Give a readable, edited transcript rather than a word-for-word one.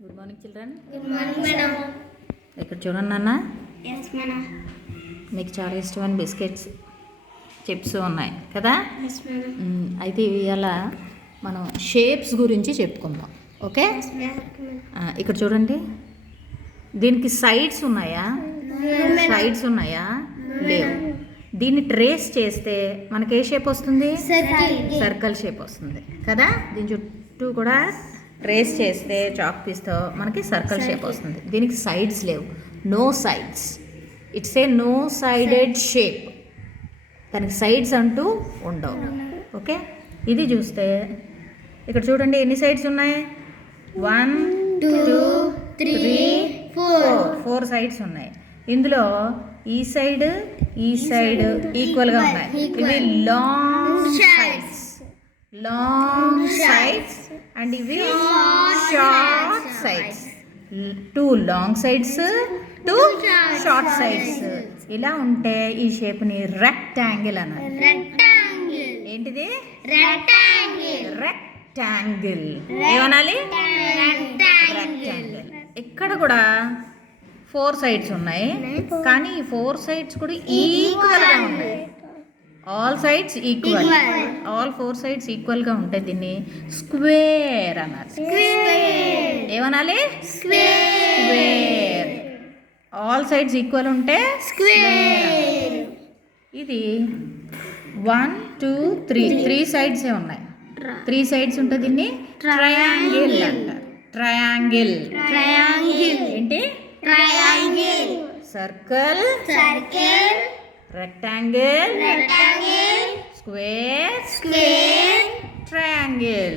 Good morning children. Good morning madam. ఇక్కడ చూడండి నాన్న, yes మేడం. మీకు చాలా ఇష్టమైన బిస్కెట్స్ చిప్స్ ఉన్నాయి కదా. yes madam. అయితే ఇవాళ మనం షేప్స్ గురించి చెప్పుకుందాం. Okay, yes madam. ఇక్కడ చూడండి, దీనికి సైడ్స్ ఉన్నాయా? సైడ్స్ ఉన్నాయా? లేవు. దీన్ని ట్రేస్ చేస్తే మనకి ఏ షేప్ వస్తుంది? సర్కిల్ షేప్ వస్తుంది కదా. దీని చుట్టూ కూడా ట్రేస్ చేస్తే చాక్ పీస్తో మనకి సర్కిల్ షేప్ వస్తుంది. దీనికి సైడ్స్ లేవు, no sides. It's a no sided shape. దానికి సైడ్స్ అంటూ ఉండవు. ఓకే, ఇది చూస్తే ఇక్కడ చూడండి ఎన్ని సైడ్స్ ఉన్నాయి? 1 2 3 4 సైడ్స్ ఉన్నాయి. ఇందులో ఈ సైడ్ ఈ సైడ్ ఈక్వల్గా ఉన్నాయి. ఇవి లాంగ్ సైడ్స్ అండ్ ఇవి short sides. 2 long sides 2 short sides. ఇలా ఉంటే ఈ షేప్ని రెక్టాంగిల్ అన్నారు. ఏంటిది? రెక్టాంగిల్. ఏమనాలి? రెక్టాంగిల్. ఇక్కడ కూడా 4 సైడ్స్ ఉన్నాయి, కానీ ఈ 4 సైడ్స్ కూడా ఈక్వల్గా ఉన్నాయి. All sides equal. All 4 sides ఈక్వల్గా ఉంటాయి. దీన్ని స్క్వేర్ అన్నారు. ఏమనాలి? స్క్వేర్. ఆల్ సైడ్స్ ఈక్వల్ ఉంటే స్క్వేర్. ఇది 1 2 3 సైడ్సే ఉన్నాయి. 3 సైడ్స్ ఉంటే దీన్ని ట్రయాంగిల్ అంటారు. ట్రయాంగిల్ ఏంటి? Triangle. Circle rectangle square triangle.